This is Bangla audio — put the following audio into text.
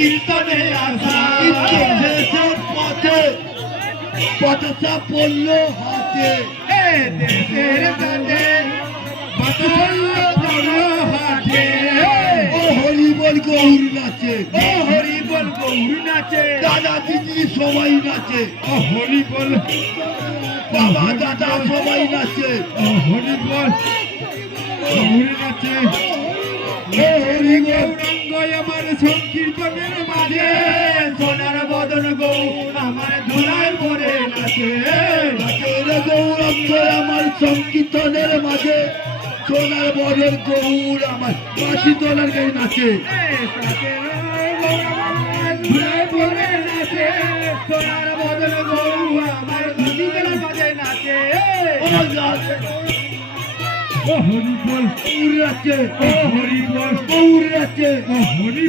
কীর্তনে আসা দেশের পথে পতাকা পড়লো হাতে দেশের কাছে হাটে ও হরি বল গৌর নাচে ও হরি বল গৌর নাচে দাদা দিদি সবাই নাচে ও হরি বল বাবা দাদা সবাই নাচে ও হরি বল গৌর নাচে ও হরি গৌরাঙ্গ আমার সংকীর্তনের মাঝে সোনার বদন গৌর আমার ধুলায় পরে নাচে গৌরাঙ্গ আমার সংকীর্তনের মাঝে সোনার বরের গৌর আমার বাঁশি তোলার গায়ে নাচে ধুলায় পরে নাচে সোনার বদন গৌর আমার ধুতি তোলার মাঝে নাচে ও হরি বল গৌর নাচে ও হরি বল গৌর নাচে ও হরি